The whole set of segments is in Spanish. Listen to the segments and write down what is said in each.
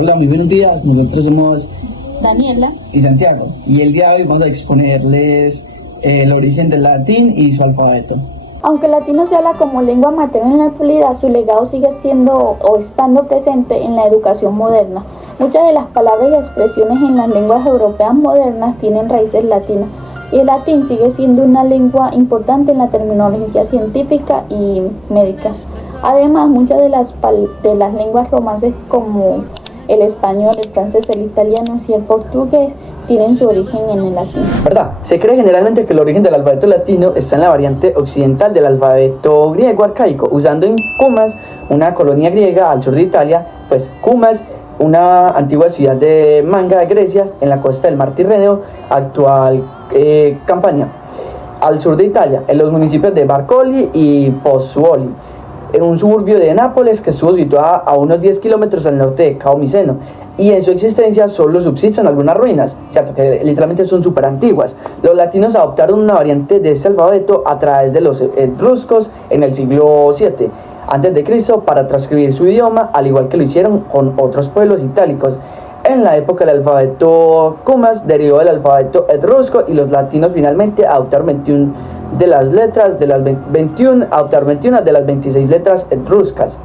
Hola, muy buenos días. Nosotros somos Daniela. y Santiago. Y el día de hoy vamos a exponerles el origen del latín y su alfabeto. Aunque el latino se habla como lengua materna en la actualidad, su legado sigue siendo o estando presente en la educación moderna. Muchas de las palabras y expresiones en las lenguas europeas modernas tienen raíces latinas, y el latín sigue siendo una lengua importante en la terminología científica y médica. Además, muchas de las lenguas romances como el español, el francés, el italiano y el portugués tienen su origen en el latín. ¿Verdad? Se cree generalmente que el origen del alfabeto latino está en la variante occidental del alfabeto griego arcaico, usando en Cumas, una colonia griega al sur de Italia, pues Cumas, una antigua ciudad de Manga de Grecia, en la costa del mar Tirreno, actual Campania, al sur de Italia, en los municipios de Barcoli y Pozzuoli, en un suburbio de Nápoles que estuvo situada a unos 10 kilómetros al norte de Cao Miceno, y en su existencia solo subsisten algunas ruinas, cierto, que literalmente son súper antiguas. Los latinos adoptaron una variante de este alfabeto a través de los etruscos en el siglo VII a.C. para transcribir su idioma, al igual que lo hicieron con otros pueblos itálicos. En la época el alfabeto Cumas derivó del alfabeto etrusco, y los latinos finalmente adoptaron 21 de las 26 letras etruscas.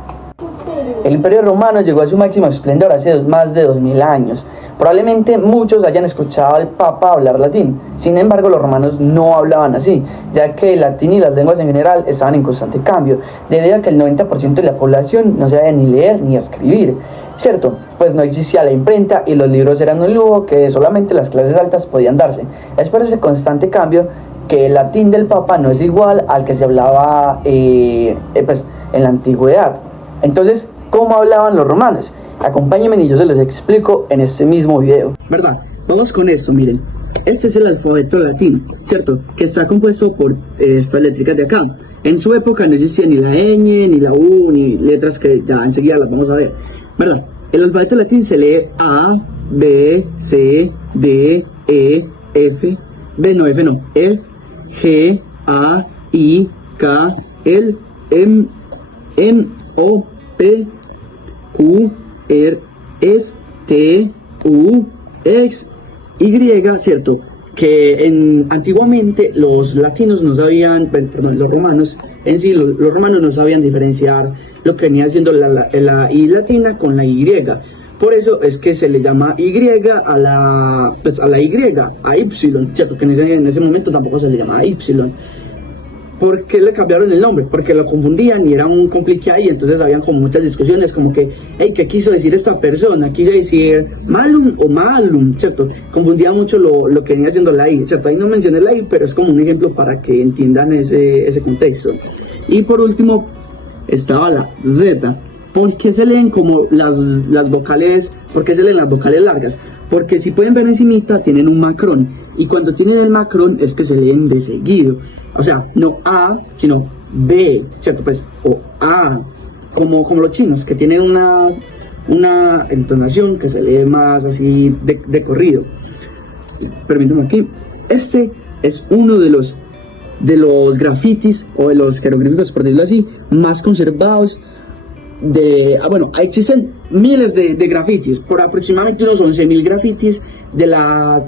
El Imperio Romano llegó a su máximo esplendor hace más de 2000 años. Probablemente muchos hayan escuchado al Papa hablar latín. Sin embargo, los romanos no hablaban así, ya que el latín y las lenguas en general estaban en constante cambio, debido a que el 90% de la población no sabía ni leer ni escribir, ¿cierto? Pues no existía la imprenta y los libros eran un lujo que solamente las clases altas podían darse. Es por ese constante cambio que el latín del Papa no es igual al que se hablaba en la antigüedad. Entonces, ¿cómo hablaban los romanos? Acompáñenme y yo se los explico en este mismo video. ¿Verdad? Vamos con esto, miren. Este es el alfabeto latino, ¿cierto? Que está compuesto por estas letricas de acá. En su época no existía ni la ñ, ni la u, ni letras que ya enseguida las vamos a ver, ¿verdad? El alfabeto latino se lee A, B, C, D, E, F, F, G, A, I, K, L, M, N, O, P, Q, R, S, T, U, X, Y, ¿cierto? Que antiguamente los latinos no sabían, los romanos en sí, los romanos no sabían diferenciar lo que venía siendo la I latina con la Y. Por eso es que se le llama Y a la Y, a Y, ¿cierto? Que en ese momento tampoco se le llamaba Y. ¿Por qué le cambiaron el nombre? Porque lo confundían y era un complicado, y entonces habían como muchas discusiones como que, hey, ¿qué quiso decir esta persona? ¿Quiso decir malum o malum? ¿Cierto? Confundía mucho lo que venía haciendo la I, ¿cierto? Ahí no mencioné la I, pero es como un ejemplo para que entiendan ese contexto. Y por último estaba la Z. ¿Por qué se leen como las vocales? ¿Por qué se leen las vocales largas? Porque si pueden ver encimita tienen un macrón, y cuando tienen el macrón es que se leen de seguido. O sea, no A, sino B, ¿cierto? Pues, o A, como los chinos, que tienen una entonación que se lee más así de corrido. Permítanme aquí. Este es uno de los grafitis, o de los jeroglíficos, por decirlo así, más conservados. Existen miles de grafitis, por aproximadamente unos 11.000 grafitis de la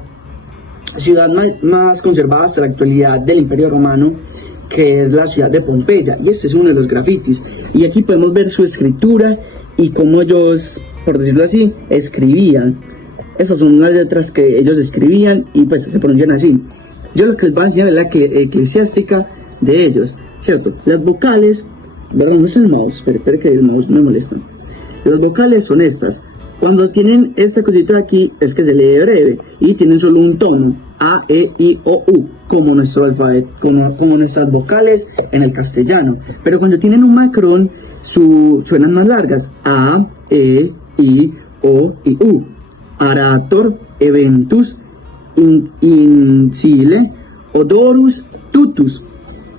ciudad más conservada hasta la actualidad del Imperio Romano, que es la ciudad de Pompeya, y este es uno de los grafitis. Y aquí podemos ver su escritura y cómo ellos, por decirlo así, escribían. Estas son unas letras que ellos escribían y pues se pronuncian así. Yo lo que les voy a enseñar es la eclesiástica de ellos, ¿cierto? Las vocales, ¿verdad? No es el mouse, espera que el mouse me molesta. Las vocales son estas. Cuando tienen esta cosita de aquí es que se lee breve y tienen solo un tono, A, E, I, O, U, como nuestro alfabeto, como nuestras vocales en el castellano. Pero cuando tienen un macrón, suenan más largas, A, E, I, O y U. Arator, eventus, insile, odorus, tutus,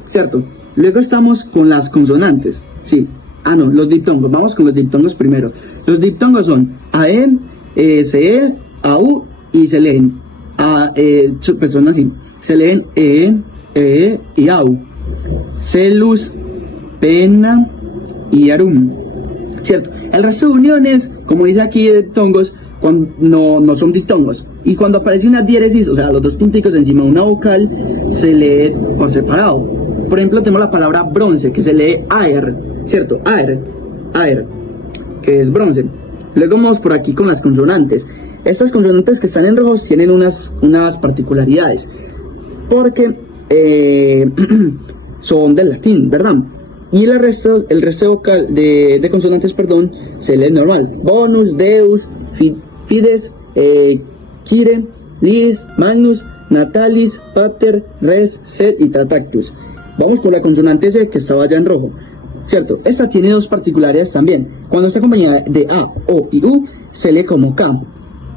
¿cierto? Luego estamos con las consonantes, sí. Los diptongos. Vamos con los diptongos primero. Los diptongos son AE, CE, AU, y se leen son así. Se leen y AU. Celus, pena y arum. ¿cierto? El resto de uniones, como dice aquí diptongos, no son diptongos. Y cuando aparece una diéresis, o sea, los dos punticos encima de una vocal, se lee por separado. Por ejemplo, tenemos la palabra bronce, que se lee aer, ¿cierto? Aer, que es bronce. Luego vamos por aquí con las consonantes. Estas consonantes que están en rojos tienen unas particularidades, porque son del latín, ¿verdad? Y el resto vocal de consonantes, perdón, se lee normal. Bonus, deus, fides, quire, lis, magnus, natalis, pater, res, sed y tatactus. Vamos por la consonante C, que estaba ya en rojo, ¿cierto? Esta tiene dos particularidades también. Cuando está acompañada de A, O y U, se lee como K,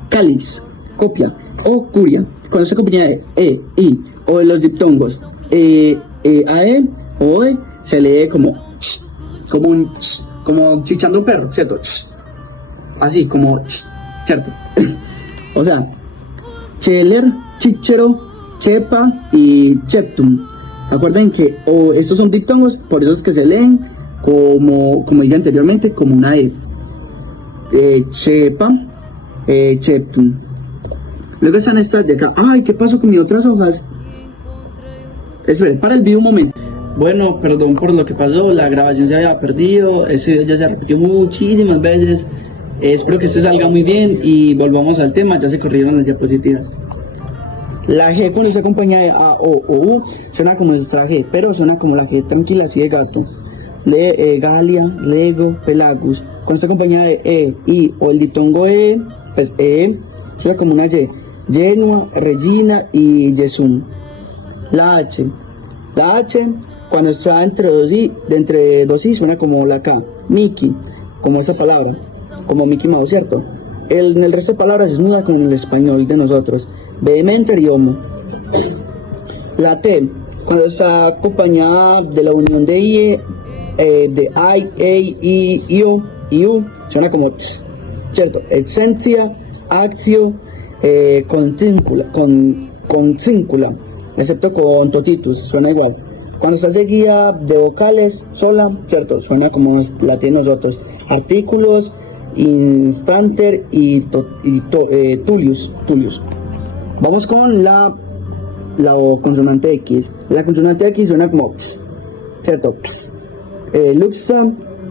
cáliz, copia o curia. Cuando está acompañada de E, I o de los diptongos AE o E, se lee como chichando un perro, ¿cierto? Así como, ¿cierto? O sea, cheler, chichero, chepa y cheptum. Recuerden que estos son diptongos, por eso es que se leen como dije anteriormente, como una E. Chepa, cheptum. Luego están estas de acá. Ay, ¿qué pasó con mis otras hojas? Espera, para el video un momento. Bueno, perdón por lo que pasó, la grabación se había perdido, ese video ya se repitió muchísimas veces. Espero que este salga muy bien y volvamos al tema, ya se corrieron las diapositivas. La G cuando está acompañada de A, O o U suena como nuestra G, pero suena como la G tranquila, así de gato. Galia, Lego, Pelagus. Cuando está acompañada de E, I o el diptongo E, pues E suena como una Y. Genua, Regina y Yesun. La H cuando está entre dos I suena como la K. Mickey, como esa palabra, como Mickey Mouse, ¿cierto? En el resto de palabras es muda como en el español de nosotros. Vehementer y homo. La T, cuando está acompañada de la unión de IE, de I, A, I, O y U, suena como ts, ¿cierto? Exentia, actio, concíncula, excepto con totitus, suena igual. Cuando está seguida de vocales sola, ¿cierto? Suena como la tiene nosotros. Artículos, instanter y tullius. Vamos con la consonante X. La consonante X suena como ps, ¿cierto? Ps. Luxa,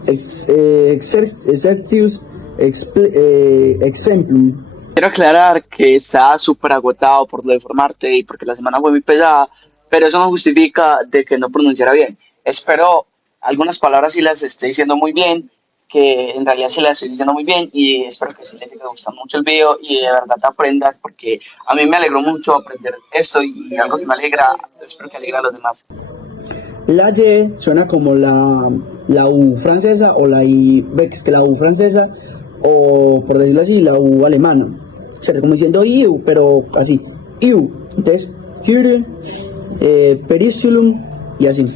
exercius, exemplum. Quiero aclarar que está súper agotado por lo de formarte y porque la semana fue muy pesada, pero eso no justifica de que no pronunciara bien. Espero algunas palabras sí las esté diciendo muy bien, que en realidad sí las estoy diciendo muy bien, y espero que sí les siga gustando mucho el video y de verdad aprendan, porque a mí me alegró mucho aprender esto y algo que me alegra, espero que alegre a los demás. La Y suena como la U francesa o la I, ves que la U francesa, o por decirlo así, la U alemana, ¿cierto? Como diciendo IU, pero así, IU. Entonces, Führer, Periculum y así.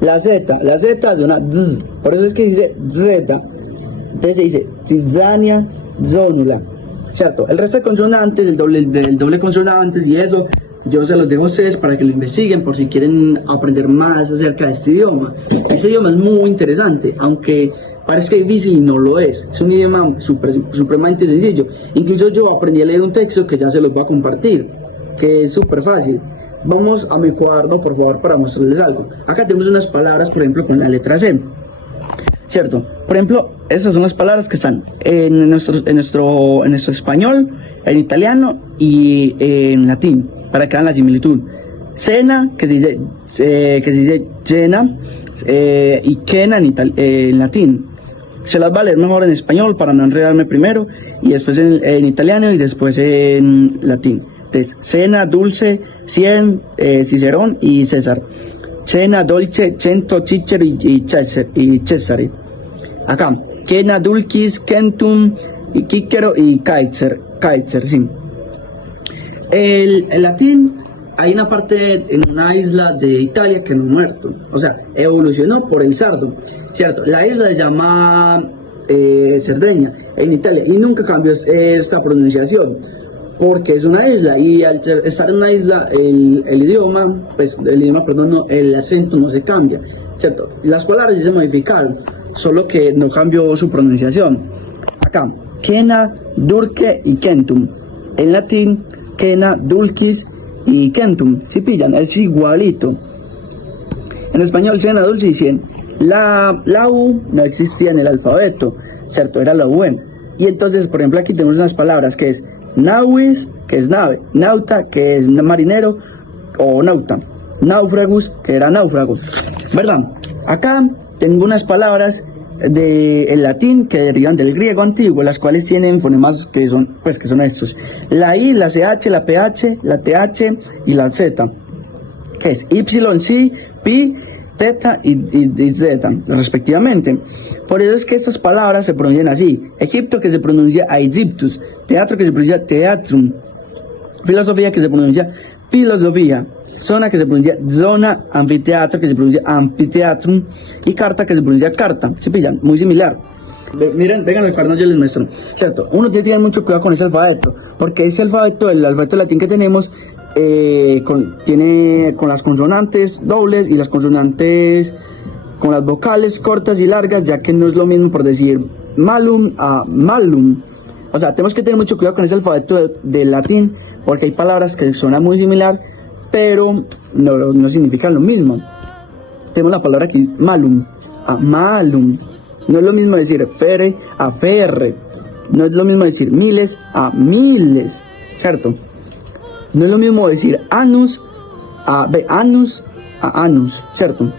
La Z es una Z, por eso es que dice Z. Entonces se dice Zizania, Zonula, ¿cierto? El resto de consonantes, el doble consonantes y eso, yo se los dejo a ustedes para que lo investiguen por si quieren aprender más acerca de este idioma. Este idioma es muy interesante, aunque parezca difícil y no lo es. Es un idioma supremamente sencillo. Incluso yo aprendí a leer un texto que ya se los voy a compartir, que es súper fácil. Vamos a mi cuaderno, por favor, para mostrarles algo. Acá tenemos unas palabras, por ejemplo, con la letra C, ¿cierto? Por ejemplo, estas son las palabras que están en nuestro español, en italiano y en latín, para que hagan la similitud. Cena, que se dice cena, y quena en latín. Se las va a leer mejor en español para no enredarme primero, y después en italiano y después en latín. Entonces, cena, dulce, cien, Cicerón y César. Cena, dolce, cento, cicero y Cesare. Acá, quena, dulcis, centum, y quíquero y Kaiser, sí. El latín, hay una parte en una isla de Italia que no ha muerto, o sea, evolucionó por el sardo, ¿cierto? La isla se llama Cerdeña, en Italia, y nunca cambió esta pronunciación, porque es una isla, y al estar en una isla, el acento no se cambia, ¿cierto? Las palabras sí se modificaron, solo que no cambió su pronunciación. Acá, Kena, Durke y Kentum. En latín, Kena, Dulcis y Kentum. Si pillan, es igualito. En español, Sena, Dulce y Cien. La U no existía en el alfabeto, ¿cierto? Era la UN. Y entonces, por ejemplo, aquí tenemos unas palabras que es Nauis, que es nave, Nauta, que es marinero o nauta, Naufragus, que era náufragos, ¿verdad? Acá tengo unas palabras del latín que derivan del griego antiguo, las cuales tienen fonemas que son estos: la I, la CH, la PH, la TH y la Z, que es Y, C, Pi, Teta y Z, respectivamente. Por eso es que estas palabras se pronuncian así: Egipto, que se pronuncia Aegyptus; teatro, que se pronuncia Teatrum; filosofía, que se pronuncia Filosofía; zona, que se pronuncia Zona; anfiteatro, que se pronuncia Amphiteatrum; y carta, que se pronuncia Carta. ¿Se pillan? Muy similar. Miren, vengan al cuaderno, yo les muestro, ¿cierto? Uno tiene que tener mucho cuidado con ese alfabeto, porque ese alfabeto, el alfabeto latín que tenemos, tiene con las consonantes dobles y las consonantes con las vocales cortas y largas, ya que no es lo mismo, por decir, malum a malum. O sea, tenemos que tener mucho cuidado con ese alfabeto del latín, porque hay palabras que suenan muy similar, pero no significan lo mismo. Tenemos la palabra aquí, malum a malum. No es lo mismo decir fere a ferre. No es lo mismo decir miles a miles, ¿cierto? No es lo mismo decir anus a anus, ¿cierto?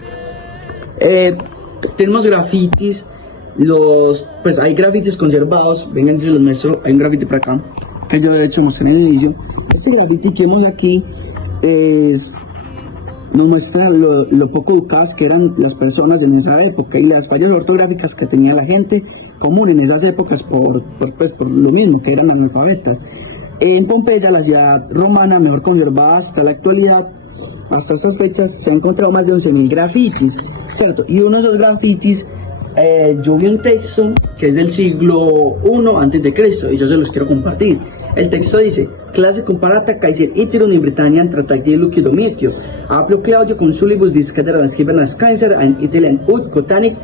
Tenemos grafitis, pues hay grafitis conservados. Vengan, yo les muestro. Hay un grafiti por acá que yo de hecho mostré en el inicio. Este grafiti que vemos aquí nos muestra lo poco educadas que eran las personas en esa época y las fallas ortográficas que tenía la gente común en esas épocas por lo mismo, que eran analfabetas. En Pompeya, la ciudad romana mejor conservada hasta la actualidad, hasta estas fechas, se han encontrado más de 11.000 grafitis, ¿cierto? Y uno de esos grafitis, yo vi un texto que es del siglo I antes de Cristo y yo se los quiero compartir. El texto dice: clase comparata caesir iterum in Britanniam tratati luci domitio aplo Claudio consulibus discadere transcribenas cancer and Italian ut cotanic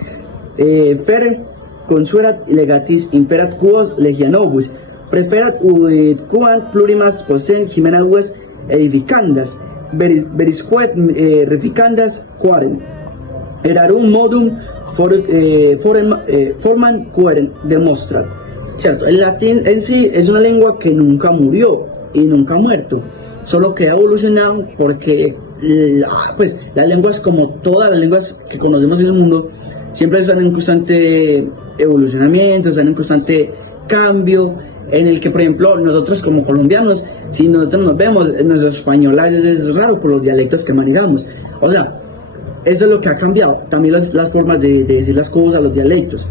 fere consuerat legatis imperat quos legianobus preferat ut quant plurimas possent Jimenaes edificandas verisquet reficandas quaren erarum modum forman quaren demostrat. ¿Cierto? El latín en sí es una lengua que nunca murió y nunca ha muerto, solo que ha evolucionado porque las lenguas, como todas las lenguas que conocemos en el mundo, siempre están en constante evolucionamiento, están en constante cambio, en el que, por ejemplo, nosotros como colombianos, si nosotros nos vemos, nuestro español a veces es raro por los dialectos que manejamos. O sea, eso es lo que ha cambiado. También las formas de decir las cosas, los dialectos.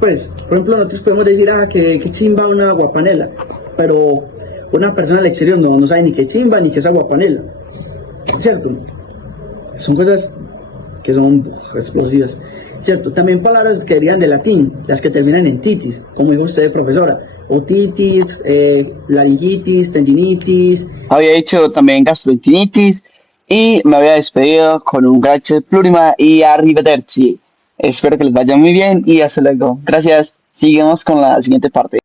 Pues, por ejemplo, nosotros podemos decir, que chimba una guapanela, pero una persona del exterior no sabe ni qué chimba ni qué es aguapanela, ¿cierto? Son cosas que son explosivas, ¿cierto? También palabras que derivan de latín, las que terminan en titis, como dijo usted, profesora: otitis, laringitis, tendinitis. Había hecho también gastroenteritis y me había despedido con un grazie plurima y arrivederci. Espero que les vaya muy bien y hasta luego. Gracias. Seguimos con la siguiente parte.